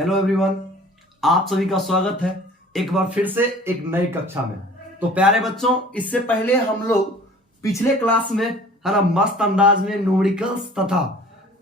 Hello everyone, आप सभी का स्वागत है एक बार फिर से एक नई कक्षा में। तो प्यारे बच्चों, इससे पहले हम लोग पिछले क्लास में है ना मस्त अंदाज में न्यूमेरिकल्स तथा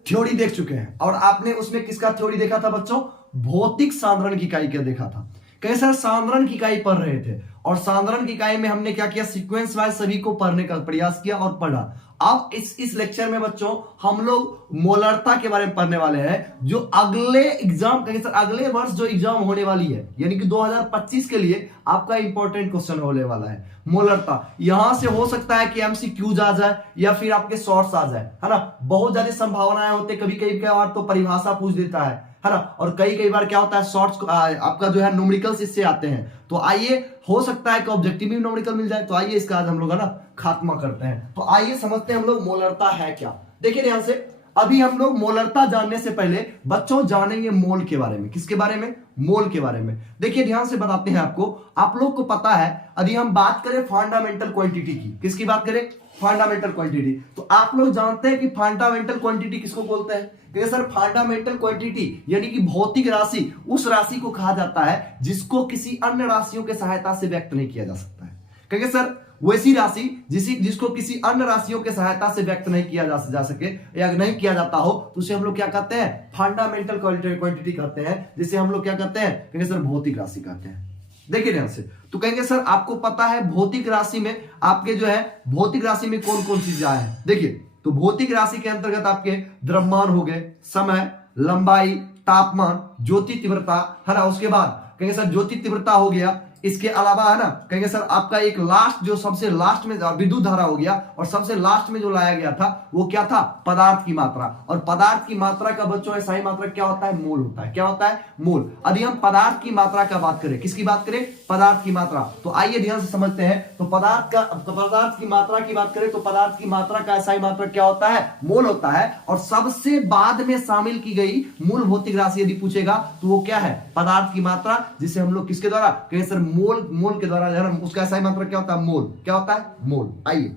थ्योरी देख चुके हैं। और आपने उसमें किसका थ्योरी देखा था बच्चों? भौतिक सांद्रण की इकाई का देखा था। कैसे सर सांद्रण की इकाई पढ़ रहे थे और सांद्रण की इकाई में हमने क्या किया, सीक्वेंस वाइज सभी को पढ़ने का प्रयास किया और पढ़ा। अब इस लेक्चर में बच्चों हम लोग मोलरता के बारे में पढ़ने वाले हैं, जो अगले एग्जाम कहेंगे सर अगले वर्ष जो एग्जाम होने वाली है, यानी कि 2025 के लिए आपका इंपॉर्टेंट क्वेश्चन होने वाला है मोलरता। यहां से हो सकता है कि एमसीक्यूज आ जाए या फिर आपके शॉर्ट्स आ जाए, है ना। बहुत ज्यादा संभावनाएं होती है, कभी कभी क्या बार तो परिभाषा पूछ देता है ना। और कई बार क्या होता है शॉर्ट्स आपका जो है न्यूमेरिकल्स इससे आते हैं। तो आइए, हो सकता है कि ऑब्जेक्टिव में न्यूमेरिकल मिल जाए। तो आइए इसका आज हम लोग है ना खात्मा करते हैं। तो आइए समझते हैं हम लोग मोलरता है क्या। देखिए ध्यान से, अभी हम लोग मोलरता जानने से पहले बच्चों जानेंगे मोल के बारे में। किसके बारे में? मोल के बारे में। देखिए ध्यान से बताते हैं आपको। आप लोग को पता है, यदि हम बात करें फंडामेंटल क्वांटिटी की, किसकी बात करें? Fundamental quantity. तो आप लोग जानते हैं कि फंडामेंटल क्वांटिटी किसको बोलते हैं? सर फंडामेंटल क्वांटिटी यानी कि भौतिक राशि उस राशि को कहा जाता है जिसको किसी अन्य राशियों के सहायता से व्यक्त नहीं किया जा सकता है। कहेंगे सर वैसी राशि जिसको किसी अन्य राशियों के सहायता से व्यक्त नहीं किया जा सके या नहीं किया जाता हो, तो उसे हम लोग क्या कहते हैं? फंडामेंटल क्वांटिटी कहते हैं, जिसे हम लोग क्या कहते हैं? कहेंगे सर भौतिक राशि कहते हैं। देखिए ध्यान से, तो कहेंगे सर आपको पता है भौतिक राशि में आपके जो है भौतिक राशि में कौन कौन सी चीजें है। देखिए, तो भौतिक राशि के अंतर्गत आपके द्रव्यमान हो गए, समय, लंबाई, तापमान, ज्योति तीव्रता, है ना। उसके बाद कहेंगे सर ज्योति तीव्रता हो गया। इसके अलावा है ना कहेंगे सर आपका एक लास्ट जो सबसे लास्ट में विद्युत धारा हो गया। और सबसे लास्ट में जो लाया गया था वो क्या था? पदार्थ की मात्रा। और पदार्थ की मात्रा का बच्चों है सही मात्रा क्या होता है? मोल होता है। क्या होता है? मोल। यदि हम पदार्थ की मात्रा का बात करें, किसकी बात करें? पदार्थ की मात्रा। तो आइए ध्यान से समझते हैं। तो पदार्थ की मात्रा की बात करें तो पदार्थ की मात्रा का सही मात्रा क्या होता है? मोल होता है। और सबसे बाद में शामिल की गई मूल भौतिक राशि यदि पूछेगा तो वो क्या है? पदार्थ की मात्रा, जिसे हम लोग किसके द्वारा कहें सर मोल के द्वारा जो है उसका सही मात्रा क्या होता है? मोल। क्या होता है? मोल। आइए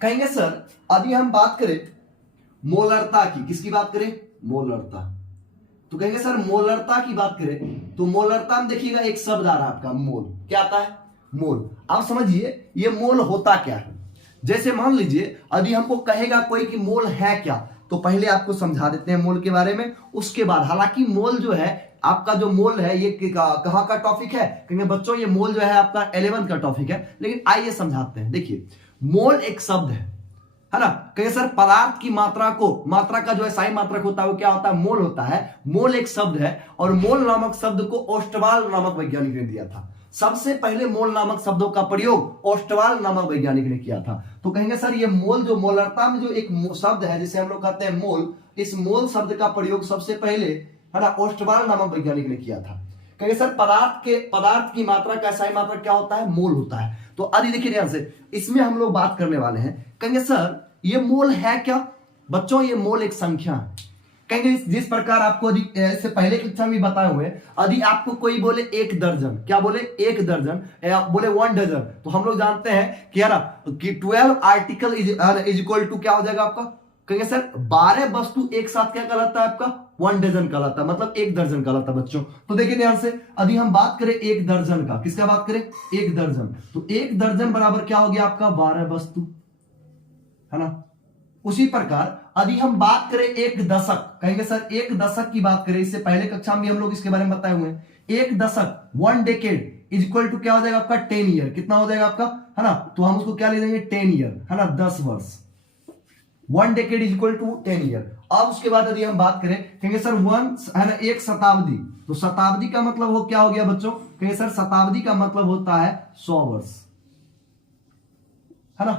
कहेंगे सर अभी हम बात करें मोलरता की, किसकी बात करें? मोलरता। तो कहेंगे सर मोलरता की बात करें तो मोलरता में देखिएगा एक शब्द आ रहा है आपका मोल। क्या आता है? मोल। आप समझिए ये मोल होता क्या है। जैसे मान लीजिए यदि हमको कहेगा कोई कि मोल है क्या, तो पहले आपको समझा देते हैं मोल के बारे में। उसके बाद हालांकि मोल जो है आपका जो मोल है ये कहां का टॉपिक है? कहेंगे बच्चों ये मोल जो है आपका 11th का टॉपिक है, लेकिन आइए समझाते हैं। देखिए मोल एक शब्द है ना। कहेंगे सर पदार्थ की मात्रा का जो है सही मात्रक होता है वो क्या होता है? मोल होता है। मोल एक शब्द है और मोल नामक शब्द को ओस्टवाल नामक वैज्ञानिक ने दिया था। सबसे पहले मोल नामक शब्दों का प्रयोग ओस्टवाल नामक वैज्ञानिक ने किया था। तो कहेंगे सर ये मोल जो मोलरता में जो एक शब्द है जिसे हम लोग कहते हैं मोल, इस मोल शब्द का प्रयोग सबसे पहले है ना ओस्टवाल नामक वैज्ञानिक ने किया था। कहेंगे सर पदार्थ की मात्रा का सही मात्रा क्या होता है? मोल होता है। तो अभी देखिए ध्यान से, इसमें हम लोग बात करने वाले हैं। कहेंगे सर ये मोल है क्या? बच्चों ये मोल एक संख्या है। कहेंगे जिस प्रकार आपको इससे पहले कक्षा में बताए हुए, यदि आपको कोई बोले 1 दर्जन, क्या बोले? 1 दर्जन, या बोले 1 डजन, तो हम लोग जानते हैं कि है ना कि 12 आर्टिकल इज इक्वल टू क्या हो जाएगा आपका? कहेंगे सर 12 वस्तु एक साथ क्या कहलाता है आपका? 1 डजन कहलाता है, मतलब 1 दर्जन कहलाता है बच्चों। तो देखिए ध्यान से, यदि हम बात करें 1 दर्जन का, किसका बात करें? 1 दर्जन। तो 1 दर्जन बराबर क्या हो गया आपका? 12 वस्तु, है ना। उसी प्रकार यदि हम बात करें 1 दशक, कहेंगे सर 1 दशक की बात करें, इससे पहले कक्षा में हम लोग इसके बारे में बताए हुए हैं। 1 दशक 1 डेकेड इज इक्वल टू क्या हो जाएगा आपका? 10 ईयर। कितना हो जाएगा आपका? है ना। तो हम उसको क्या ले लेंगे? 10 ईयर, है ना, 10 वर्ष। 1 decade is equal to 10 year. अब उसके बाद यदि हम बात करें, कहेंगे सर 1 है ना 1 शताब्दी। तो शताब्दी का मतलब वो क्या हो गया बच्चों? कहेंगे सर शताब्दी का मतलब होता है 100 वर्ष, है ना।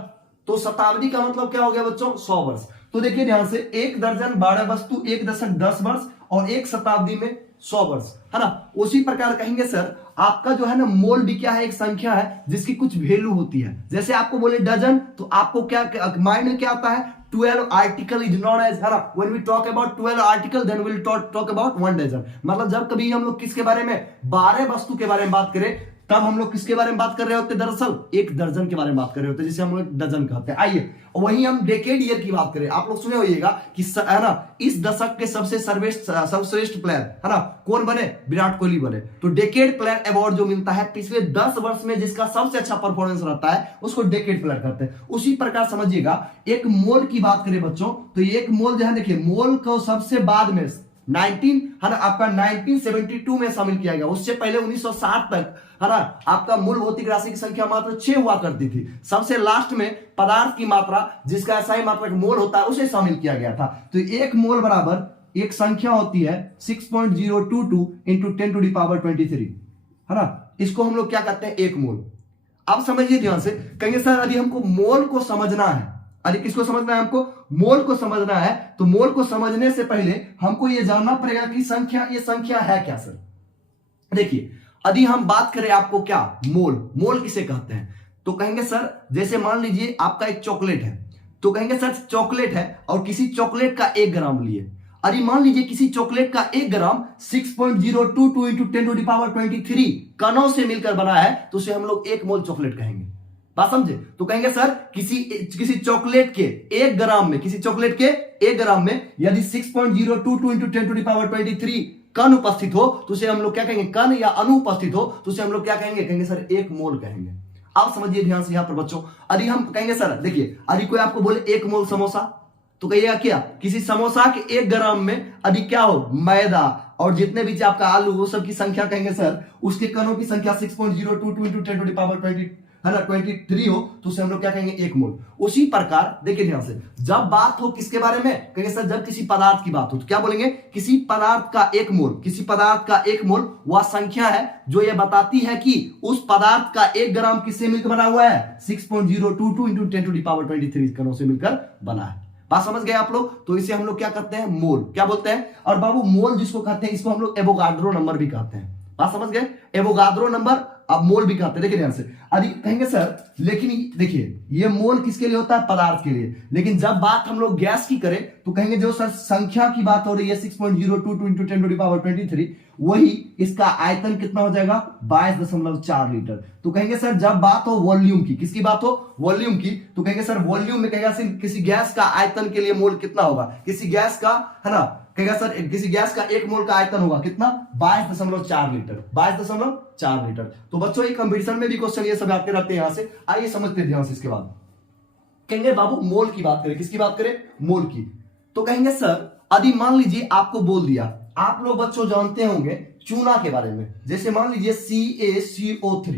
तो शताब्दी का मतलब क्या हो गया बच्चों? 100 वर्ष। तो देखिए ध्यान से, 1 दर्जन 12 वस्तु, 1 दशक 10 वर्ष और 1 शताब्दी में 100 वर्ष, है ना। उसी प्रकार कहेंगे सर आपका जो है ना मोल भी क्या है? एक संख्या है जिसकी कुछ वैल्यू होती है। जैसे आपको बोले डजन, तो आपको क्या माइंड में क्या आता है? 12 आर्टिकल इज नॉन एज, है ना। When we talk about 12 article then we will talk about 1 dozen. मतलब जब कभी हम लोग किसके बारे में 12 वस्तु के बारे में बात करें तब हम लोग किसके बारे में बात कर रहे होते? दरअसल एक दर्जन के बारे में बात कर रहे होते, जिसे हम लोग डजन कहते हैं। आइए वहीं हम डेकेड ईयर की बात करें। आप लोग सुने होइएगा कि है ना, इस दशक के सबसे सर्वश्रेष्ठ प्लेयर है ना कौन बने? विराट कोहली बने। तो डेकेड प्लेयर अवार्ड जो मिलता है पिछले 10 वर्ष में जिसका सबसे अच्छा परफॉर्मेंस रहता है उसको डेकेड प्लेयर कहते हैं। उसी प्रकार समझिएगा एक मोल की बात करें बच्चों, तो एक मोल जो है देखिए, मोल को सबसे बाद में 1972 में शामिल किया गया। उससे पहले 1960 तक है ना आपका मूल भौतिक राशि की संख्या मात्र 6 हुआ करती थी। सबसे लास्ट में पदार्थ की मात्रा जिसका SI मात्रा मोल होता है उसे शामिल किया गया था। तो एक मोल बराबर एक संख्या होती है 6.022 इंटू 10 टू द पावर 23 है ना। इसको हम लोग क्या कहते हैं? एक मोल। आप समझिए ध्यान से, कहेंगे सर यदि हमको मोल को समझना है, अरे किसको समझना है? हमको मोल को समझना है। तो मोल को समझने से पहले हमको यह जानना पड़ेगा कि ये संख्या है क्या सर। देखिए यदि हम बात करें आपको क्या मोल किसे कहते हैं, तो कहेंगे सर जैसे मान लीजिए आपका एक चॉकलेट है, तो कहेंगे सर चॉकलेट है और किसी चॉकलेट का 1 ग्राम लिए। अरे मान लीजिए किसी चॉकलेट का 1 ग्राम 6.022 इंटू 10 टू द पावर 23 कणों से मिलकर बना है, तो उसे हम लोग 1 मोल चॉकलेट कहेंगे। बात समझे? तो कहेंगे सर किसी चॉकलेट के 1 ग्राम में, किसी चॉकलेट के 1 ग्राम में यदि 6.022 इंटू 10 टू द पावर 23 कण उपस्थित हो तो उसे हम लोग क्या कहेंगे? कण या अनुपस्थित हो तो उसे हम लोग क्या कहेंगे? कहेंगे सर 1 मोल कहेंगे। आप समझिए ध्यान से यहां पर बच्चों, यदि हम कहेंगे सर देखिए, यदि कोई आपको बोले 1 मोल समोसा, तो कहिएगा क्या? किसी समोसा के 1 ग्राम में यदि क्या हो? मैदा और जितने भी आपका आलू वो सब की संख्या कहेंगे सर उसके कणों की संख्या 6.022 इंटू 10 टू द पावर 20 है ना 23 हो, तो उसे हम लोग क्या कहेंगे? 1 मोल। उसी प्रकार देखिए ध्यान से, जब बात हो किसके बारे में? कहेंगे सर जब किसी पदार्थ की बात हो तो क्या बोलेंगे? किसी पदार्थ का 1 मोल, किसी पदार्थ का 1 मोल वह संख्या है जो यह बताती है कि उस पदार्थ का 1 ग्राम किससे मिलकर बना हुआ है? 6.022 इंटू 10 टू द पावर 23 कणों से मिलकर बना है। बात समझ गए आप लोग? तो इसे हम लोग क्या कहते हैं? मोल। क्या बोलते हैं? और बाबू मोल जिसको कहते हैं इसको हम लोग एवोगाड्रो नंबर भी कहते हैं। बात समझ गए? एवोगाड्रो नंबर अब मोल भी कहते हैं। देखिए ध्यान से, यदि कहेंगे सर लेकिन देखिए ये मोल किसके लिए होता है? पदार्थ के लिए। लेकिन जब बात हम लोग गैस की करें तो कहेंगे जो सर संख्या की बात हो रही है 6.022 इंटू 10 टू द पावर 23, वही इसका आयतन कितना हो जाएगा? 22.4 लीटर। तो कहेंगे सर जब बात हो वॉल्यूम की, किसकी बात हो? वॉल्यूम की, तो कहेंगे सर वॉल्यूम में कहेगा किसी गैस का आयतन के लिए मोल कितना होगा? किसी गैस का है ना, कहेगा सर किसी गैस का 1 मोल का आयतन होगा कितना? 22.4 लीटर। 22.4 लीटर। तो बच्चों एक कंपटीशन में भी क्वेश्चन ये सब आते रहते हैं यहां से, आइए समझते ध्यान से। इसके बाद कहेंगे बाबू मोल की बात करें। किसकी बात करें? मोल की। तो कहेंगे सर यदि मान लीजिए आपको बोल दिया, आप लोग बच्चों जानते होंगे चूना के बारे में, जैसे मान लीजिए CaCO3,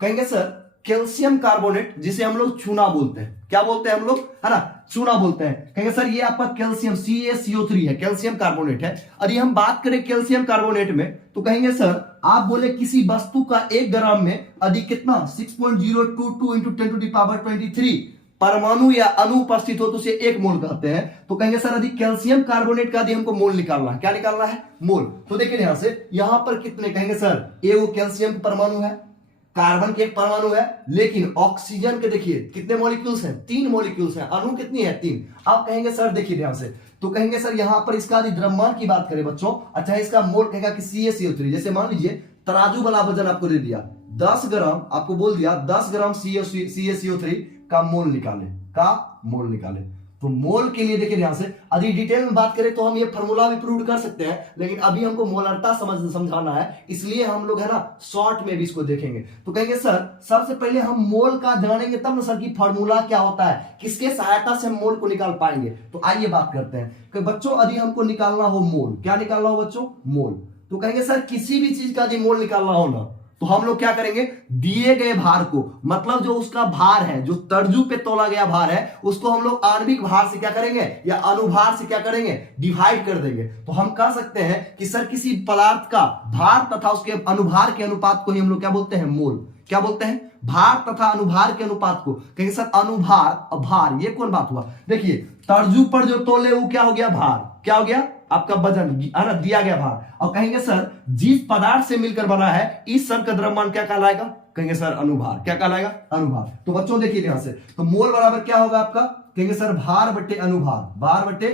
कहेंगे सर कैल्शियम कार्बोनेट जिसे हम लोग चूना बोलते हैं। क्या बोलते हैं हम लोग? है ना, चूना बोलते हैं। कहेंगे सर ये आपका कैल्शियम CaCO3 है, कैल्शियम कार्बोनेट है। और ये हम बात करें कैल्शियम कार्बोनेट में तो कहेंगे सर आप बोले किसी वस्तु का 1 ग्राम में यदि कितना 6.022 इंटू 10 टू द पावर 23 परमाणु या अणु उपस्थित हो तो उसे 1 मोल कहते हैं। तो कहेंगे सर यदि कैल्शियम कार्बोनेट का यदि हमको मोल निकालना है, क्या निकालना है? मोल। तो देखिए ध्यान से यहां पर कितने, कहेंगे सर एगो कैल्शियम परमाणु है, कार्बन के एक परमाणु है, लेकिन ऑक्सीजन के देखिए कितने मॉलिक्यूल्स हैं? 3 मॉलिक्यूल्स हैं। अणु कितनी है? 3। आप कहेंगे सर देखिए ध्यान से, तो कहेंगे सर यहां पर इसका यदि द्रव्यमान की बात करें बच्चों, अच्छा इसका मोल कहेगा कि CaCO3। जैसे मान लीजिए तराजू वाला वजन आपको दे दिया 10 ग्राम, आपको बोल दिया 10 ग्राम CaCO3 का मोल निकाले। तो मोल के लिए देखिए ध्यान से, यदि डिटेल में बात करें तो हम ये फार्मूला भी प्रूव कर सकते हैं, लेकिन अभी हमको मोलरता समझाना है, इसलिए हम लोग है ना शॉर्ट में भी इसको देखेंगे। तो कहेंगे सर सबसे पहले हम मोल का जानेंगे तब ना सर की फार्मूला क्या होता है, किसके सहायता से हम मोल को निकाल पाएंगे। तो आइए बात करते हैं कि बच्चों यदि हमको निकालना हो मोल, क्या निकालना हो बच्चों? मोल। तो कहेंगे सर किसी भी चीज का यदि मोल निकालना हो ना तो हम लोग क्या करेंगे? दिए गए भार को, मतलब जो उसका भार है, जो तर्जू पे तोला गया भार है, उसको हम लोग आणविक भार से क्या करेंगे या अनुभार से क्या करेंगे? डिवाइड कर देंगे। तो हम कह सकते हैं कि सर किसी पदार्थ का भार तथा उसके अनुभार के अनुपात को ही हम लोग क्या बोलते हैं? मोल। क्या बोलते हैं? भार तथा अनुभार के अनुपात को। कहेंगे सर अनुभार और भार ये कौन बात हुआ? देखिए तर्जू पर जो तोले वो क्या हो गया? भार। क्या हो गया? आपका वजन है ना, दिया गया भार। और कहेंगे सर जिस पदार्थ से मिलकर बना है इस सब का द्रव्यमान क्या कहलाएगा? कहेंगे सर अनुभार। क्या कहलाएगा? अनुभार। तो बच्चों देखिए ध्यान से, तो मोल बराबर क्या होगा आपका? कहेंगे सर भार बट्टे अनुभार, भार बट्टे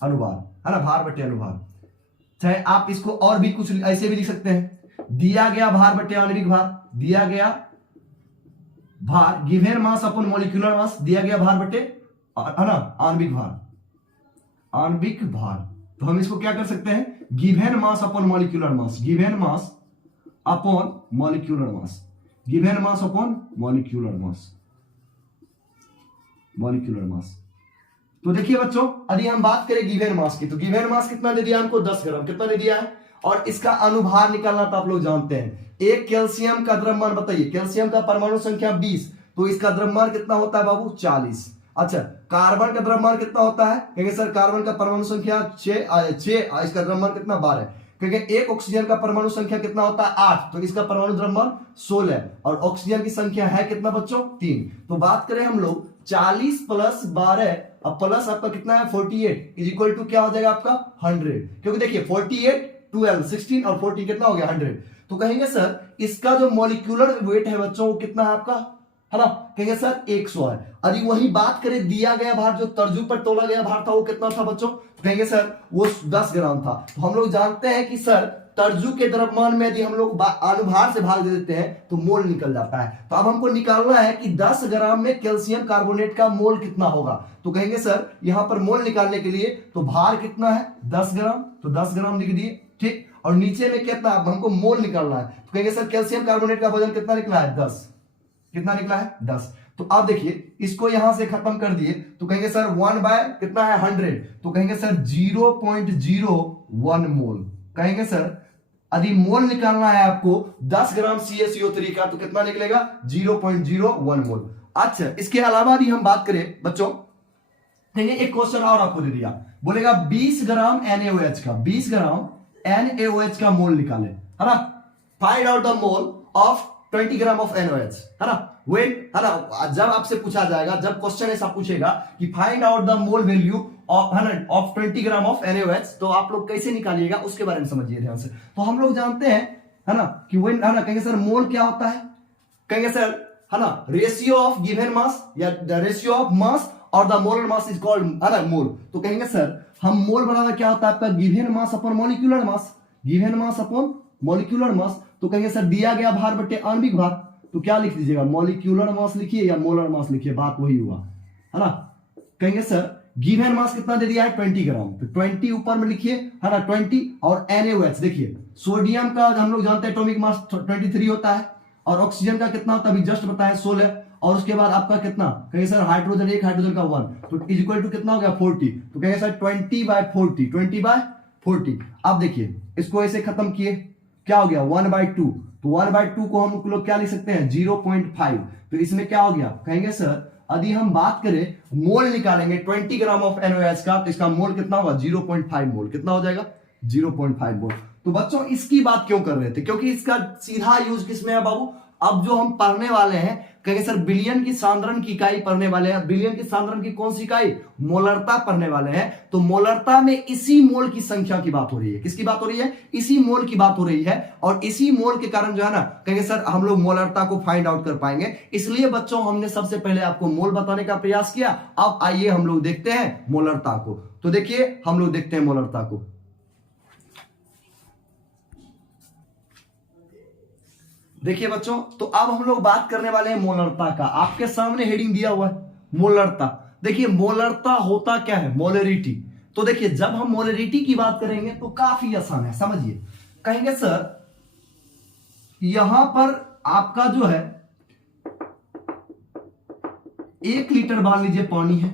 अनुभार है ना, भार बट्टे अनुभार। चाहे आप इसको और भी कुछ ऐसे भी लिख सकते हैं, दिया गया भार बटे आणविक भार, दिया गया भार given mass upon molecular mass, दिया गया भार बटे है ना आणविक भार, आणविक भार। तो हम इसको क्या कर सकते हैं, given mass upon molecular mass, given mass upon molecular mass, given mass upon molecular mass, molecular mass. तो देखिए बच्चों, यदि हम बात करें गिवन मास की, तो गिवन मास कितना दे दिया हमको, 10 ग्राम। कितना दे दिया है, और इसका अनुभार निकालना तो आप लोग जानते हैं। एक कैल्शियम का द्रव्यमान बताइए, कैल्शियम का परमाणु संख्या 20, तो इसका द्रव्यमान कितना होता है बाबू, 40। अच्छा, कार्बन का द्रव्यमान कितना होता है, कहेंगे सर कार्बन का परमाणु संख्या 6, इसका द्रव्यमान कितना 12। क्योंकि एक ऑक्सीजन का परमाणु संख्या कितना होता है 8, तो इसका परमाणु द्रव्यमान 16, और ऑक्सीजन की संख्या है कितना बच्चों, 3। तो बात करें हम लोग 40 प्लस 12 अब प्लस आपका कितना है 48 इज इक्वल टू क्या हो जाएगा आपका 100, क्योंकि देखिए 48 12 16 और 14 कितना हो गया 100। तो कहेंगे सर इसका जो मॉलिक्यूलर वेट है बच्चों वो कितना है आपका, है ना, कहेंगे सर 100 है। यदि वही बात करें दिया गया भार, जो तर्जु पर तोला गया भार था वो कितना था बच्चों, तो कहेंगे सर वो 10 ग्राम था। तो हम लोग जानते हैं कि सर तर्जु के द्रव्यमान में यदि हम लोग अनुभार से भाग दे देते हैं तो मोल निकल जाता है। तो अब हमको निकालना है कि 10 ग्राम में कैल्शियम कार्बोनेट का मोल कितना होगा। तो कहेंगे सर यहां पर मोल निकालने के लिए तो भार कितना है 10 ग्राम, तो 10 ग्राम लिख दिए, ठीक। और नीचे में कितना हमको मोल निकालना है, तो कहेंगे सर कैल्शियम कार्बोनेट का वजन कितना निकला है 10, कितना निकला है 10। तो अब देखिए इसको यहां से खत्म कर दिए तो कहेंगे सर 1 बाय कितना है 100, तो कहेंगे सर 0.01 मोल। कहेंगे सर यदि मोल निकालना है आपको 10 ग्राम CaCO3 का तो कितना निकलेगा 0.01 मोल। अच्छा, इसके अलावा यदि हम बात करें बच्चों, देखिए एक क्वेश्चन और आपको दे दिया, बोलेगा 20 ग्राम NaOH का, 20 ग्राम NaOH का मोल निकाले, है ना, find out the mole of 20 gram of NaOH, है ना। When, है ना, जब आपसे पूछा जाएगा, जब क्वेश्चन ऐसा पूछेगा कि find out the mole value of 20 gram of NaOH, तो आप लोग कैसे निकालिएगा उसके बारे में समझिए ध्यान से। तो हम लोग जानते हैं, है ना, कि when, है ना, कहेंगे सर मोल क्या होता है, कहेंगे सर, है ना, रेशियो ऑफ गिवन मास या द रेशियो ऑफ मास और the molar mass is called, है ना, मोल। तो कहेंगे सर हम मोल बनाना क्या होता है आपका given mass upon molecular mass, given mass upon molecular mass. तो कहेंगे सर दिया गया भार बटे आणविक भार, तो क्या लिख दीजिएगा मॉलिक्यूलर मास लिखिए या मोलर मास लिखिए, बात वही हुआ, है ना। कहेंगे सर गिवन मास कितना दे दिया है 20 ग्राम, तो 20 ऊपर में लिखिए, है ना 20, और NaOH देखिए सोडियम का हम लोग जानते हैं एटॉमिक मास 23 होता है, और ऑक्सीजन का कितना होता है अभी जस्ट बताया 16, और उसके बाद आपका कितना, कहेंगे सर हाइड्रोजन एक हाइड्रोजन का 1, तो इज इक्वल टू कितना हो गया 40, तो कहेंगे सर 20/40, 20/40। अब देखिए इसको ऐसे खत्म किए, क्या हो गया 1/2, तो 1/2 को हम लोग क्या लिख सकते हैं 0.5, तो इसमें क्या हो गया, कहेंगे सर यदि हम बात करें मोल निकालेंगे 20 ग्राम ऑफ NaOH का, तो इसका मोल कितना होगा 0.5 मोल, कितना हो जाएगा 0.5 मोल। तो बच्चों इसकी बात क्यों कर रहे थे, क्योंकि इसका सीधा यूज किसमें है बाबू, अब जो हम पढ़ने वाले हैं, कहेंगे सर बिलियन की सांद्रण की इकाई पढ़ने वाले हैं। बिलियन की सांद्रण की कौन सी इकाई, मोलरता पढ़ने वाले हैं। तो मोलरता में इसी मोल की संख्या की बात हो रही है, किसकी बात हो रही है, इसी मोल की बात हो रही है, और इसी मोल के कारण जो है ना, कहेंगे सर हम लोग मोलरता को फाइंड आउट कर पाएंगे। इसलिए बच्चों हमने सबसे पहले आपको मोल बताने का प्रयास किया। अब आइए हम लोग देखते हैं मोलरता को। तो देखिए हम लोग देखते हैं मोलरता को। देखिए बच्चों, तो अब हम लोग बात करने वाले हैं मोलरता का। आपके सामने हेडिंग दिया हुआ है मोलरता। देखिए मोलरता होता क्या है, मोलरिटी। तो देखिए जब हम मोलरिटी की बात करेंगे तो काफी आसान है, समझिए। कहेंगे सर यहां पर आपका जो है 1 लीटर मान लीजिए पानी है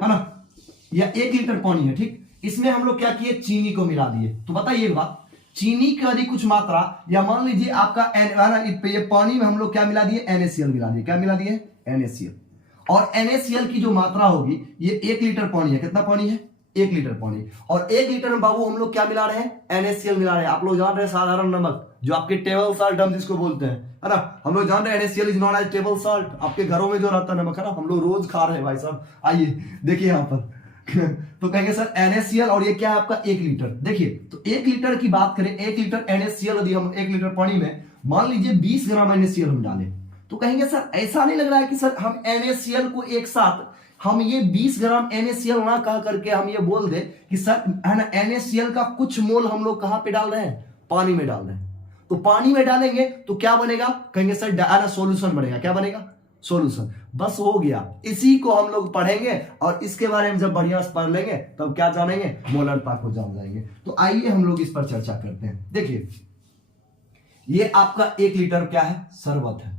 ना, या 1 लीटर पानी है, ठीक। इसमें हम लोग क्या किए, चीनी को मिला दिए। तो बताइए एक बात, चीनी की यदि कुछ मात्रा, या मान लीजिए आपका ये पानी में हम लोग क्या मिला दिए, NaCl मिला दिए। क्या मिला दिए, NaCl। और NaCl की जो मात्रा होगी, ये 1 लीटर पानी है, कितना पानी है 1 लीटर पानी, और 1 लीटर में बाबू हम लोग क्या मिला रहे हैं, NaCl मिला रहे हैं। आप लोग जान रहे हैं साधारण नमक, जो आपके टेबल साल्ट हम जिसको बोलते हैं, है ना, हम लोग जान रहे हैं NaCl is not as table salt. आपके घरों में जो रहता है नमक, है ना, हम लोग रोज खा रहे हैं भाई साहब। आइए देखिए यहां पर तो कहेंगे सर NaCl, और ये क्या है आपका 1 लीटर। देखिए तो 1 लीटर की बात करें, 1 लीटर NaCl यदि हम 1 लीटर पानी में मान लीजिए 20 ग्राम NaCl हम डालें, तो कहेंगे सर ऐसा नहीं लग रहा है कि सर हम NaCl को एक साथ हम ये 20 ग्राम NaCl ना कह करके हम ये बोल दे कि सर है ना NaCl का कुछ मोल हम लोग कहां पे डाल रहे हैं, पानी में डाल रहे हैं। तो पानी में डालेंगे तो क्या बनेगा, कहेंगे सर सॉल्यूशन बनेगा। क्या बनेगा, सॉल्यूशन। बस हो गया, इसी को हम लोग पढ़ेंगे और इसके बारे में जब बढ़िया से पढ़ लेंगे तब क्या जानेंगे, मोलरता को जान जाएंगे। तो आइए हम लोग इस पर चर्चा करते हैं। देखिए ये आपका 1 लीटर क्या है, शरबत है।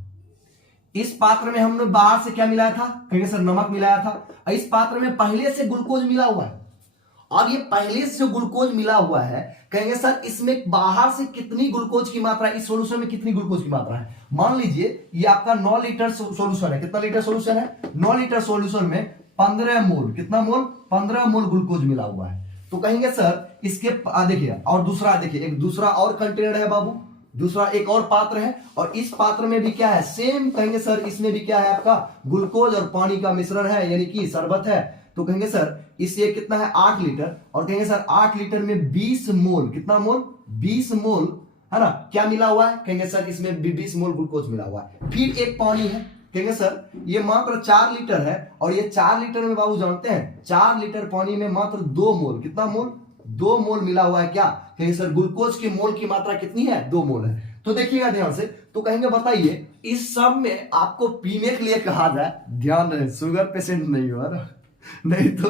इस पात्र में हमने बाहर से क्या मिलाया था, कहेंगे सर नमक मिलाया था। इस पात्र में पहले से ग्लूकोज मिला हुआ है। अब ये पहले से जो ग्लूकोज मिला हुआ है, कहेंगे सर इसमें बाहर से कितनी ग्लूकोज की मात्रा है, इस सॉल्यूशन में कितनी ग्लूकोज की मात्रा है। मान लीजिए ये आपका 9 लीटर सॉल्यूशन है। कितना लीटर सॉल्यूशन है, 9 लीटर सॉल्यूशन में 15 मोल, कितना मोल, 15 मोल ग्लूकोज मिला हुआ है। तो कहेंगे सर इसके देखिए, और दूसरा देखिए, एक दूसरा और कंटेनर है बाबू, दूसरा एक और पात्र है, और इस पात्र में भी क्या है, सेम कहेंगे सर इसमें भी क्या है, आपका ग्लूकोज और पानी का मिश्रण है, यानी कि शरबत है। तो कहेंगे सर इससे कितना है, 8 लीटर, और कहेंगे सर 8 लीटर में 20 मोल, कितना मोल, 20 मोल है ना, क्या मिला हुआ है, कहेंगे सर इसमें 20 मोल ग्लूकोज मिला हुआ है। फिर एक पानी है, कहेंगे सर ये मात्र 4 लीटर है, और ये 4 लीटर में बाबू जानते हैं 4 लीटर पानी में मात्र 2 मोल, कितना मोल, 2 मोल मिला हुआ है। क्या कहेंगे सर, ग्लूकोज की मोल की मात्रा कितनी है, 2 मोल है। तो देखिएगा ध्यान से, तो कहेंगे बताइए इस सब में आपको पीने के लिए कहा जाए, ध्यान रहे शुगर पेशेंट नहीं हो ना, नहीं तो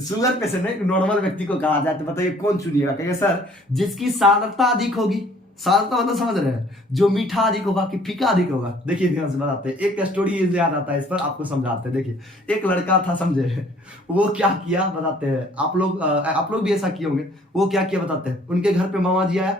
शुगर पेशेंट नहीं, नॉर्मल व्यक्ति को कहा जाए, तो बताइए कौन चुनिएगा, कहेंगे सर जिसकी सांद्रता अधिक होगी, सांद्रता मतलब समझ रहे हैं, जो मीठा अधिक होगा कि फीका अधिक होगा। देखिए ध्यान से बताते हैं, एक स्टोरी याद आता है, इस पर आपको समझाते हैं। देखिए एक लड़का था, समझे, वो क्या किया बताते हैं, आप लोग भी ऐसा किए होंगे। वो क्या किया बताते हैं, उनके घर पे मामा जी आया,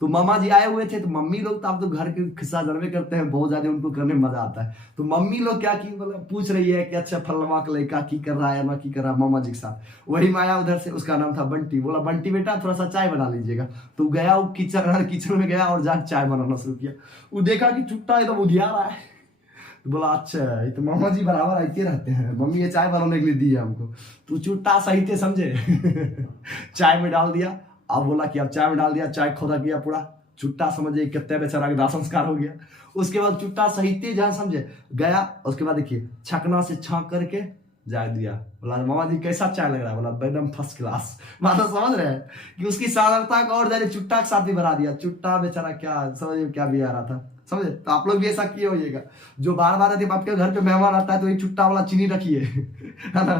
तो मामा जी आए हुए थे, तो मम्मी लोग तो आप तो घर के किस्सा जनवे करते हैं, बहुत ज्यादा उनको करने में मजा आता है। तो मम्मी लोग क्या की, मतलब पूछ रही है कि अच्छा फलवा का लड़का की कर रहा है, ना की कर रहा है मामा जी के साथ। वही माया उधर से, उसका नाम था बंटी, बोला बंटी बेटा थोड़ा सा चाय बना लीजिएगा। तो गया वो किचन में गया और जाकर चाय बनाना शुरू किया। वो देखा कि चुट्टा एकदम उधिया रहा है, तो बोला अच्छा ये तो मामा जी बराबर आते रहते हैं, मम्मी ये चाय बनाने के लिए दी है हमको। तो चुट्टा सही थे, समझे चाय में डाल दिया। अब बोला कि अब चाय में डाल दिया, चाय खोदा किया पूरा, चुट्टा समझे कितने बेचारा का दाह संस्कार हो गया। उसके बाद चुट्टा सहित जहां समझे गया, उसके बाद देखिए छकना से छाक करके जा दिया। बोला मामा जी कैसा चाय लग रहा है, बोला एकदम फर्स्ट क्लास। मतलब समझ रहे हैं कि उसकी सांद्रता का और जाने चुट्टा के साथ भी बढ़ा दिया। चुट्टा बेचारा क्या समझे क्या भी आ रहा था, समझे। तो आप लोग भी ऐसा किए होइएगा, जो बार बार यदि आपके घर पे मेहमान आता है तो ये चुट्टा वाला चीनी रखिए, है ना,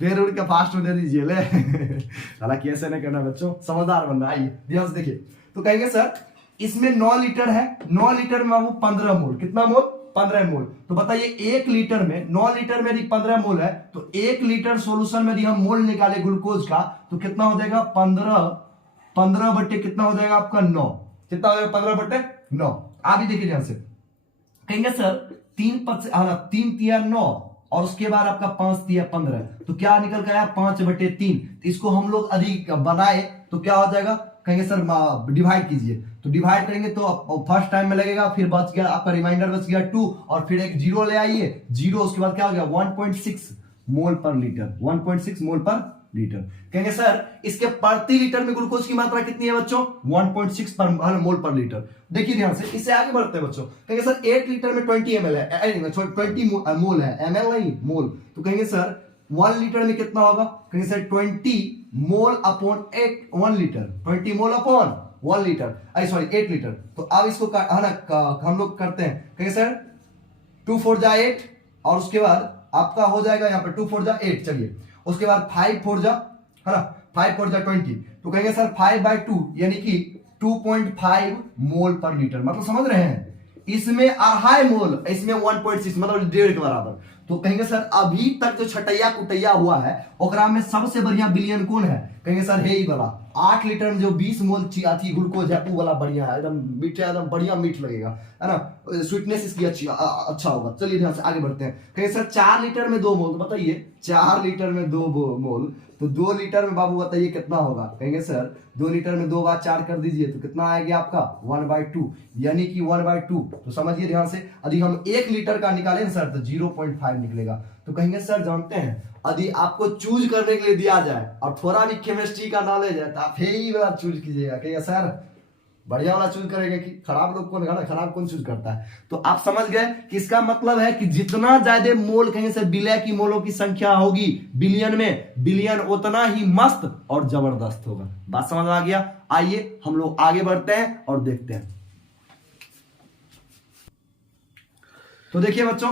फिर उनके फास्ट में दे दीजिए ले। हालांकि ऐसे नहीं करना बच्चों, समझदार बनना। आइए ध्यान से देखिए, तो कहेंगे सर इसमें 9 लीटर है, 9 लीटर में बाबू 15 मोल, कितना मोल, 15 मोल। तो बताइए 1 लीटर में, 9 लीटर में यदि 15 मोल है, तो 1 लीटर सोल्यूशन में यदि हम मोल निकाले ग्लूकोज का, तो कितना हो जाएगा, 15 बट्टे कितना हो जाएगा आपका 9, कितना हो जाएगा 15 बट्टे 9। अभी देखिए ध्यान से, कहेंगे सर 3 तिया 9, और उसके बाद आपका 5 तिया 15, तो क्या निकल के आया 5/3। तो इसको हम लोग अधिक बनाए तो क्या हो जाएगा, कहेंगे सर डिवाइड कीजिए। तो डिवाइड करेंगे तो फर्स्ट टाइम में लगेगा, फिर बच गया आपका रिमाइंडर बच गया 2, और फिर एक 0 ले आइए, 0, उसके बाद क्या हो गया 1.6 मोल पर लीटर, 1.6 मोल पर लीटर। कहेंगे सर इसके प्रति लीटर में ग्लूकोज की मात्रा कितनी है बच्चों, 1.6 पर मोल पर लीटर। देखिए ध्यान से, इससे आगे बढ़ते हैं बच्चों। कहेंगे सर 8 लीटर में 20 ml है, 20 मोल है, ml नहीं मोल। तो कहेंगे सर 1 लीटर में कितना होगा, कहेंगे sir 20 mole upon 1 litre, 20 mole upon 1 litre, sorry 8 litre. तो अब इसको हम लोग करते हैं, कहेंगे सर 2 4 जा 8, और उसके बाद आपका हो जाएगा यहाँ पे 2 4 जा 8, चलिए उसके बाद 5 4 जा, है ना, 5 4 जा 20। तो कहेंगे सर 5/2 यानी कि 2.5 मोल पर लीटर। मतलब समझ रहे हैं, इसमें 2.5 मोल, इसमें 1.6 मतलब 1.5 के बराबर। तो कहेंगे सर अभी तक जो छटैया कुटैया हुआ है ओकरा में सबसे बढ़िया बिलियन कौन है, कहेंगे सर हे ही वाला 8 लीटर में जो 20 मोल थी ग्लूकोज है, वो वाला बढ़िया है, एकदम मीठा, एकदम बढ़िया मीठ लगेगा, है ना, स्वीटनेस इसकी अच्छा होगा। चलिए ध्यान से आगे बढ़ते हैं। कहेंगे सर 4 लीटर में 2 मोल, तो बताइए 4 लीटर में 2 मोल, तो 2 लीटर में बाबू बताइए कितना होगा, कहेंगे सर 2 लीटर में 2 बार 4 कर दीजिए, तो कितना आएगा आपका 1/2, यानी कि 1/2। तो समझिए ध्यान से, यदि हम 1 लीटर का निकालें सर तो 0.5 निकलेगा। तो कहेंगे सर जानते हैं यदि आपको चूज करने के लिए दिया जाए और थोड़ा भी केमिस्ट्री का नॉलेज है तो आप यही वाला चूज कीजिएगा, कहिए सर बढ़िया वाला चूज करेंगे कि खराब लोग कौन, खराब कौन चूज करता है। तो आप समझ गए कि इसका मतलब है कि जितना ज्यादा मोल कहेंगे सर विलय की मोलों की संख्या होगी बिलियन में, बिलियन उतना ही मस्त और जबरदस्त होगा। बात समझ आ गया। आइए हम लोग आगे बढ़ते हैं और देखते हैं। तो देखिए बच्चों,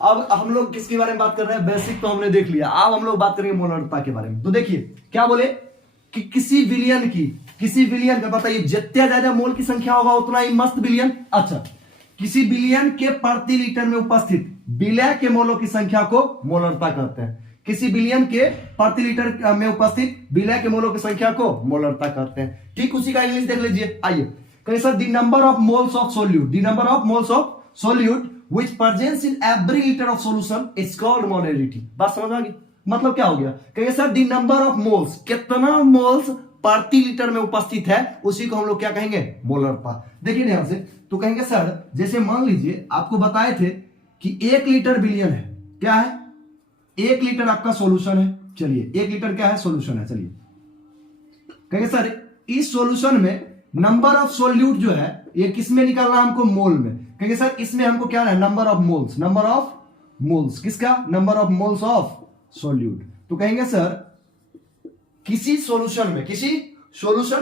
अब हम लोग किसके बारे में बात कर रहे हैं? बेसिक तो हमने देख लिया, अब हम लोग बात करेंगे मोलरता के बारे में। तो देखिए क्या बोले कि किसी विलियन का, बताइए जितना ज्यादा मोल की संख्या होगा उतना ही मस्त विलियन। अच्छा, किसी बिलियन के प्रति लीटर में उपस्थित विलय के मोलों की संख्या को मोलरता कहते हैं। किसी बिलियन के प्रति लीटर में उपस्थित विलय के मोलों की संख्या को मोलरता कहते हैं। ठीक उसी का इंग्लिश देख लीजिए। आइए, कहिए sir, the number of moles of solute which presents in every liter of solution is called molarity। बात समझ आ गई? मतलब क्या हो गया? कहिए sir, the number of moles, कितना मोल्स प्रति लीटर में उपस्थित है, उसी को हम लोग क्या कहेंगे? मोलरता। देखिए ध्यान से, तो कहेंगे सर, जैसे मान लीजिए आपको बताए थे कि 1 लीटर बिलियन है। क्या है? 1 लीटर आपका सोल्यूशन है। चलिए, 1 लीटर क्या है? सोल्यूशन है। चलिए, कहेंगे सर, इस सोल्यूशन में नंबर ऑफ सोल्यूट जो है ये किसमें निकालना है हमको? मोल में। कहेंगे सर, इसमें हमको क्या है? Number of moles. किसका? Number of moles of solute. तो कहेंगे सर, किसी सोल्यूशन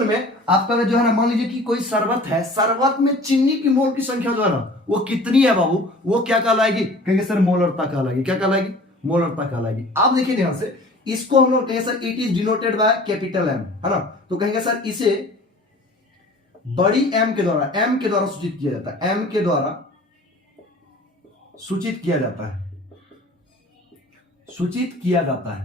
में आपका जो है ना, मान लीजिए कि कोई शरबत है, शरबत में चीनी की मोल की संख्या जो है ना, वो कितनी है बाबू? वो क्या कहलाएगी? कहेंगे सर, मोलरता कहलाएगी। क्या कहलाएगी? मोलरता कहलाएगी। आप देखिए ध्यान से, इसको हम लोग कहेंगे sir, it is denoted by capital M, है ना। तो कहेंगे सर, इसे बड़ी एम के द्वारा सूचित किया जाता है। एम के द्वारा सूचित किया जाता है।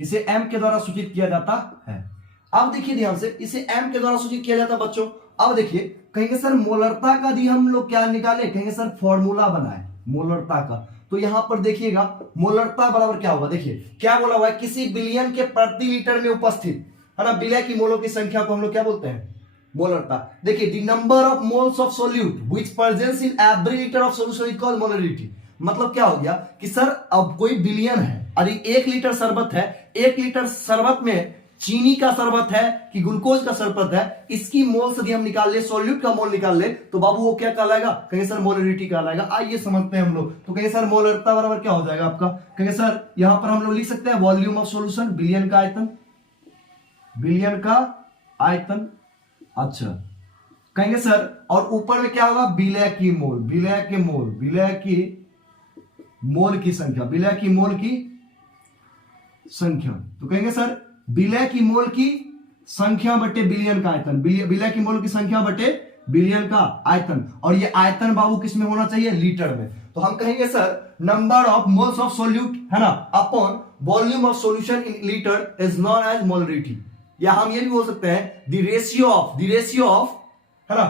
इसे एम के द्वारा सूचित किया जाता है। अब देखिए ध्यान से, इसे एम के द्वारा सूचित किया जाता है बच्चों। अब देखिए, कहेंगे सर, मोलरता का दी हम लोग क्या निकाले? कहेंगे सर, फॉर्मूला बनाए मोलरता का। तो यहां पर देखिएगा, मोलरता बराबर क्या होगा? देखिए क्या बोला हुआ है? किसी बिलियन के प्रति लीटर में उपस्थित, है ना, विलय की मोलों की संख्या को हम लोग क्या बोलते हैं? मोलरता। देखिए, the number of moles of solute which presents in every litre of solution is called molarity. मतलब क्या हो गया कि सर, अब कोई बिलियन है, अरे 1 लीटर शरबत है, 1 लीटर शरबत में चीनी का शरबत है कि ग्लूकोज का शरबत है, इसकी मोल्स यदि हम निकाल ले, सोल्यूट का मोल निकाल ले, तो बाबू वो क्या कहलाएगा? कहेंगे सर, मोलरिटी कहलाएगा। आइए समझते हैं हम लोग। तो कहेंगे सर, मोलरता बराबर क्या हो जाएगा आपका? कहेंगे सर, यहां पर हम लोग लिख सकते हैं वॉल्यूम ऑफ सोल्यूशन, बिलियन का आयतन। कहेंगे सर, और ऊपर में क्या होगा? विलय की मोल की संख्या। तो कहेंगे सर, विलय की मोल की संख्या बटे बिलियन का आयतन। विलय की मोल की संख्या बटे बिलियन का आयतन। और ये आयतन बाबू किस में होना चाहिए? लीटर में। तो हम कहेंगे sir, number of moles of solute, है ना, upon volume of solution in litre is known as molarity. या हम ये भी बोल सकते हैं, द रेशियो ऑफ, है ना,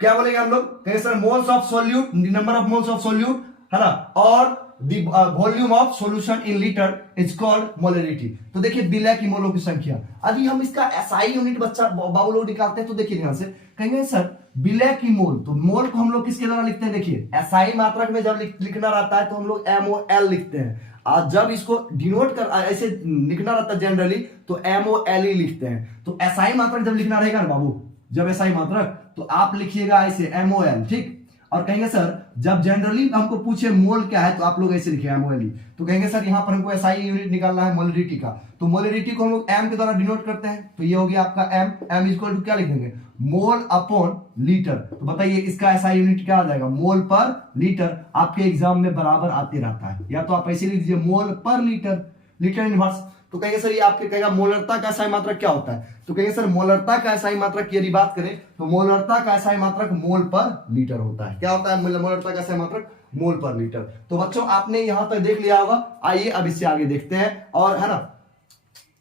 क्या बोलेंगे हम लोग? कहेंगे sir, moles of solute, the number of moles of solute, है ना, और the volume of solution in litre is called molarity. तो देखिए, विलय की मोलों की संख्या। यदि हम इसका एसआई यूनिट बच्चा बाबू लोग निकालते हैं, तो देखिए ध्यान से, कहेंगे सर, विलय की मोल, तो मोल को हम लोग किसके द्वारा लिखते हैं? देखिए, एसआई मात्रक में जब लिखना रहता है तो हम लोग MOL लिखते हैं। जब इसको डिनोट कर ऐसे लिखना रहता है जनरली, तो MOLE लिखते हैं। तो एसआई मात्रक जब लिखना रहेगा ना बाबू, जब एसआई मात्रक, तो आप लिखिएगा ऐसे MOL, ठीक। और कहेंगे सर, जब जनरली हमको पूछे मोल क्या है, तो आप लोग ऐसे लिखे MOLE। तो कहेंगे सर, यहां पर हमको एसआई यूनिट निकालना है मोलरिटी का। तो मोलरिटी को हम लोग M के द्वारा डिनोट करते हैं। तो ये हो गया आपका M इक्वल टू क्या लिखेंगे? Mole upon litre. तो बताइए, इसका एसआई यूनिट क्या आ जाएगा? मोल पर लीटर। आपके एग्जाम में बराबर आते रहता है, या तो आप ऐसे लिख दीजिए, मोल पर लीटर इनवर्स। तो कहेंगे सर, ये आपके कहेगा मोलरता का एसआई मात्रक क्या होता है? तो कहेंगे सर, मोलरता का एसआई मात्रक यदि बात करें, तो मोलरता का एसआई मात्रक मोल पर लीटर होता है। क्या होता है मोलरता का एसआई मात्रक? मोल पर लीटर। तो बच्चों, आपने यहां तक देख लिया होगा। आइए अब इससे आगे देखते हैं, और है ना,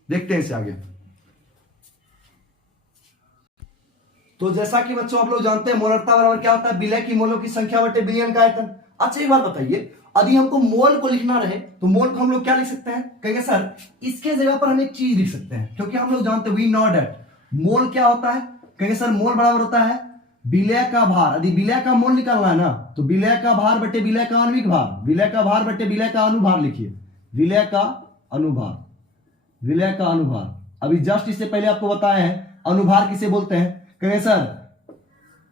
देखते हैं इससे आगे। तो जैसा कि बच्चों आप लोग जानते हैं, मोलरता बराबर क्या होता है? विलय की मोलों की संख्या बटे बिलियन का आयतन। अच्छा, एक बात बताइए, यदि हमको मोल को लिखना रहे, तो मोल को हम लोग क्या लिख सकते हैं? कहेंगे सर, इसके जगह पर हम एक चीज लिख सकते हैं, क्योंकि हम लोग जानते हैं, वी नो दैट मोल क्या होता है। कहेंगे सर, मोल बराबर होता है विलय का भार। यदि विलय का मोल निकालना है ना, तो विलय का भार बटे विलय का आणविक भार, विलय का भार बटे विलय का अनुभार लिखिए, विलय का अनुभार। अभी जस्ट इससे पहले आपको बताया है अनुभार किसे बोलते हैं। कहेंगे सर,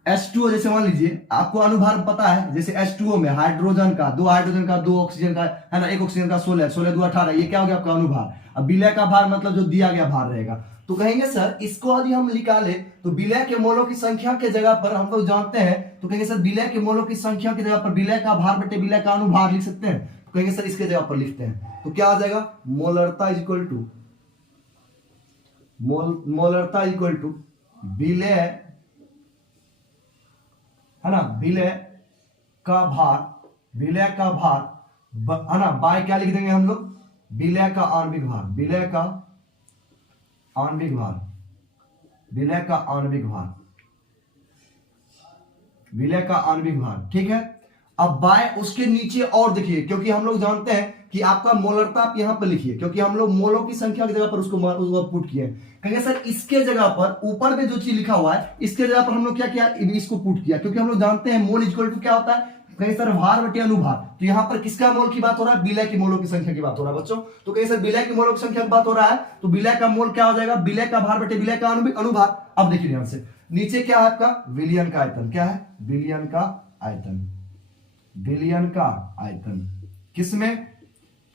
H2O, जैसे मान लीजिए आपको अनुभार पता है, जैसे H2O में हाइड्रोजन का, 2 हाइड्रोजन का, 2 ऑक्सीजन का, है ना, 1 ऑक्सीजन का 16, 16 2 18, ये क्या हो गया आपका अनुभार। अब विलय का भार मतलब जो दिया गया भार रहेगा। तो कहेंगे सर इसको यदि हम निकाले तो विलय के मोलों की संख्या के जगह पर हम लोग जानते हैं, तो कहेंगे सर विलय के मोलों की संख्या की जगह पर विलय का भार बटे विलय का अनुभार लिख सकते हैं। तो कहेंगे सर इसके जगह पर लिखते हैं तो क्या आ जाएगा, मोलरता इज इक्वल टू मोलरता इज इक्वल टू विलय, है ना, विलय का भार है ना, बाय क्या लिख देंगे हम लोग, विलय का आणविक भार, विलय का आणविक भार, विलय का आणविक भार, विलय का आणविक भार। ठीक है, अब बाय उसके नीचे और देखिए, क्योंकि हम लोग जानते हैं कि आपका मोलरता आप यहां पर लिखिए, क्योंकि हम लोग मोलों की संख्या की जगह पर उसको पुट किए। कहेंगे सर इसके जगह पर ऊपर में जो चीज लिखा हुआ है इसके जगह पर हम लोग क्या किया, इसको पुट किया, क्योंकि हम लोग जानते हैं मोल इक्वल टू क्या होता है, कहीं सर भार बटे अनुभार। तो यहां पर किसका मोल की बात हो रहा है, विलय की मोलों की संख्या की बात हो रहा है बच्चों। तो कहीं सर विलय की मोलों की संख्या की बात हो रहा है तो विलय का मोल क्या हो जाएगा, विलय का भार बटे विलय का अनुभार। अब देखिए ध्यान से, नीचे क्या है आपका विलयन का आयतन, क्या है, विलयन का आयतन, विलयन का आयतन किसमें,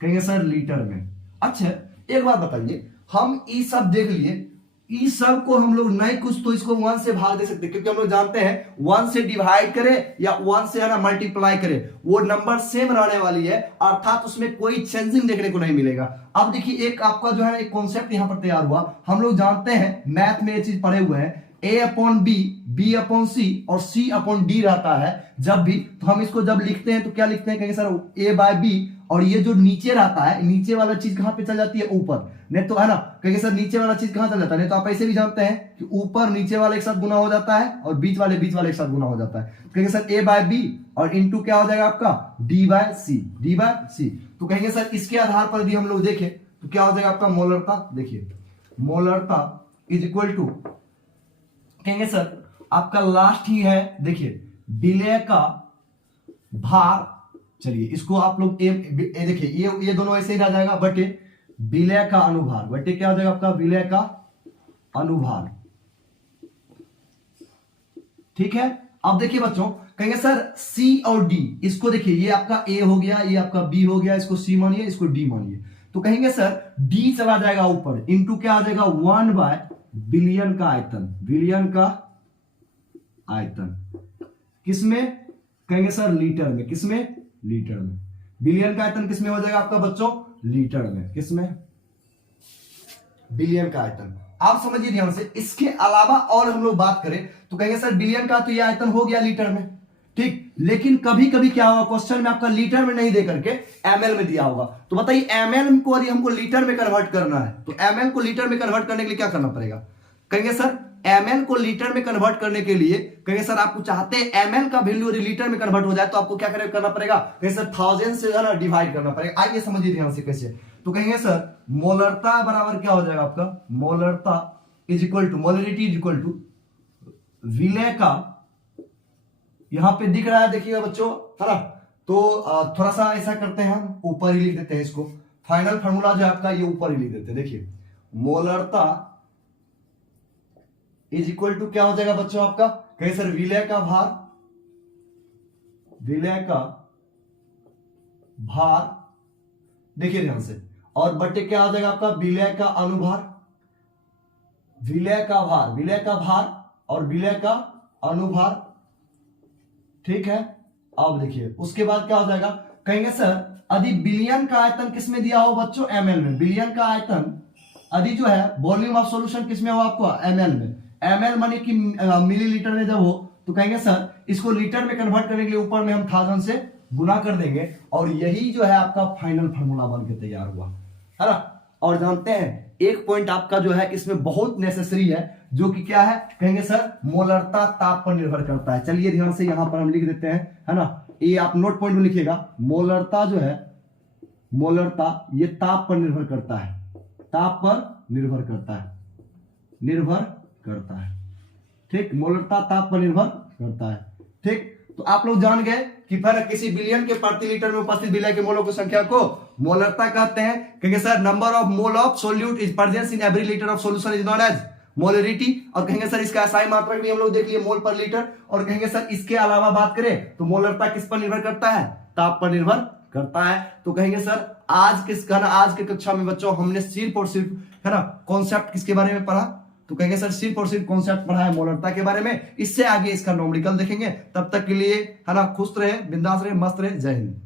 कहेंगे सर लीटर में। अच्छा एक बात बताइए, हम ई सब देख लिए, ई सब को हम लोग नहीं कुछ तो इसको 1 से भाग दे सकते, क्योंकि हम लोग जानते हैं 1 से डिवाइड करें या 1 से है ना मल्टीप्लाई करें वो नंबर सेम रहने वाली है, अर्थात उसमें कोई चेंजिंग देखने को नहीं मिलेगा। अब देखिए एक आपका जो है एक कॉन्सेप्ट यहां पर तैयार हुआ, हम लोग जानते हैं मैथ में ये चीज पढ़े हुए हैं, a upon B, b upon C और c अपॉन डी रहता है जब भी, तो हम इसको जब लिखते हैं तो क्या लिखते हैं, कहेंगे सर a बाय बी, और ये जो नीचे रहता है, नीचे वाला चीज कहां पे चल जाती है, ऊपर, नहीं तो है ना, कहेंगे सर नीचे वाला चीज कहां चल जाता है, नहीं तो आप ऐसे भी जानते हैं कि ऊपर नीचे वाले एक साथ गुना हो जाता है और बीच वाले एक साथ गुना हो जाता है। तो कहेंगे सर a बाय बी और इंटू क्या हो जाएगा आपका d बाय सी, d बाय सी। तो कहेंगे सर इसके आधार पर भी हम लोग देखें तो क्या हो जाएगा आपका मोलरता, देखिए मोलरता इज इक्वल टू, कहेंगे सर आपका लास्ट ही है, देखिए विलय का भार, चलिए इसको आप लोग देखिए ये दोनों ऐसे ही रह जाएगा, बटे विलय का अनुभार, बटे क्या हो जाएगा आपका विलय का अनुभार। ठीक है, अब देखिए बच्चों, कहेंगे सर C और D, इसको देखिए ये आपका A हो गया, ये आपका B हो गया, इसको C मानिए, इसको D मानिए। तो कहेंगे सर D चला जाएगा ऊपर, इंटू क्या आ जाएगा 1 बाय विलयन का आयतन, विलयन का आयतन किसमें, कहेंगे सर लीटर में, किसमें, लीटर में। विलयन का आयतन किसमें हो जाएगा आपका बच्चों, लीटर में, किसमें, विलयन का आयतन। आप समझिए ध्यान से, इसके अलावा और हम लोग बात करें तो कहेंगे सर विलयन का तो ये आयतन हो गया लीटर में, ठीक, लेकिन कभी कभी क्या होगा क्वेश्चन में आपका लीटर में नहीं दे करके ml में दिया होगा। तो बताइए ml को यदि हमको लीटर में कन्वर्ट करना है तो ml को लीटर में कन्वर्ट करने के लिए क्या करना पड़ेगा, कहेंगे सर ml को लीटर में कन्वर्ट करने के लिए, कहेंगे सर आपको चाहते हैं ml का वैल्यू यदि लीटर में कन्वर्ट हो जाए तो आपको क्या करना पड़ेगा, कहेंगे सर 1000 से ना डिवाइड करना पड़ेगा। आइए समझिए ध्यान से कैसे, तो कहेंगे सर मोलरता बराबर क्या हो जाएगा आपका, मोलरता is equal to, molarity is equal to विलय का, यहां पे दिख रहा है देखिएगा बच्चों, है ना, तो थोड़ा सा ऐसा करते हैं हम ऊपर ही लिख देते हैं इसको, फाइनल फार्मूला जो है आपका ये ऊपर ही लिख देते हैं। देखिए मोलरता इज इक्वल टू क्या हो जाएगा बच्चों आपका, कहें सर विलय का भार, विलय का भार, देखिए ध्यान से, और बटे क्या हो जाएगा आपका विलय का अनुभार, विलय का भार, विलय का भार और विलय का अनुभार। ठीक है, अब देखिए उसके बाद क्या हो जाएगा, कहेंगे सर यदि विलयन का आयतन किसमें दिया हो बच्चों, ml में, विलयन का आयतन यदि जो है वॉल्यूम ऑफ सॉल्यूशन किसमें हो आपको, ml में, ml माने कि मिलीलीटर में जब हो, तो कहेंगे सर इसको लीटर में कन्वर्ट करने के लिए ऊपर में हम 1000 से गुना कर देंगे, और यही जो है आपका फाइनल फार्मूला बन के तैयार हुआ, है ना। और जानते हैं एक पॉइंट आपका जो है इसमें बहुत नेसेसरी है, जो कि क्या है, कहेंगे सर मोलरता ताप पर निर्भर करता है। चलिए ध्यान से यहां पर हम लिख देते हैं, है ना, ये आप नोट पॉइंट में लिखिएगा, मोलरता जो है, मोलरता ये ताप पर निर्भर करता है, ताप पर निर्भर करता है, निर्भर करता है, ठीक, मोलरता ताप पर निर्भर करता है। ठीक, तो आप लोग जान गए कि फिर किसी बिलियन के प्रति लीटर में उपस्थित विलय के मोलों की संख्या को मोलरता कहते हैं। कहेंगे sir number of mole of solute is presence in every litre of solution is known as molarity. और कहेंगे सर इसका SI मात्रक भी हम लोग देख लिए, मोल पर लीटर। और कहेंगे सर इसके अलावा बात करें तो मोलरता किस पर निर्भर करता है, ताप पर निर्भर करता है। तो कहेंगे सर आज के कक्षा में बच्चों हमने सिर्फ और सिर्फ है ना कॉन्सेप्ट किसके बारे में पढ़ा, तो कहेंगे सर सिर्फ और सिर्फ कॉन्सेप्ट पढ़ा है मोलरता के बारे में, इससे आगे इसका न्यूमेरिकल देखेंगे। तब तक के लिए है ना खुश रहे, बिंदास रहे, मस्त रहे। जय हिंद।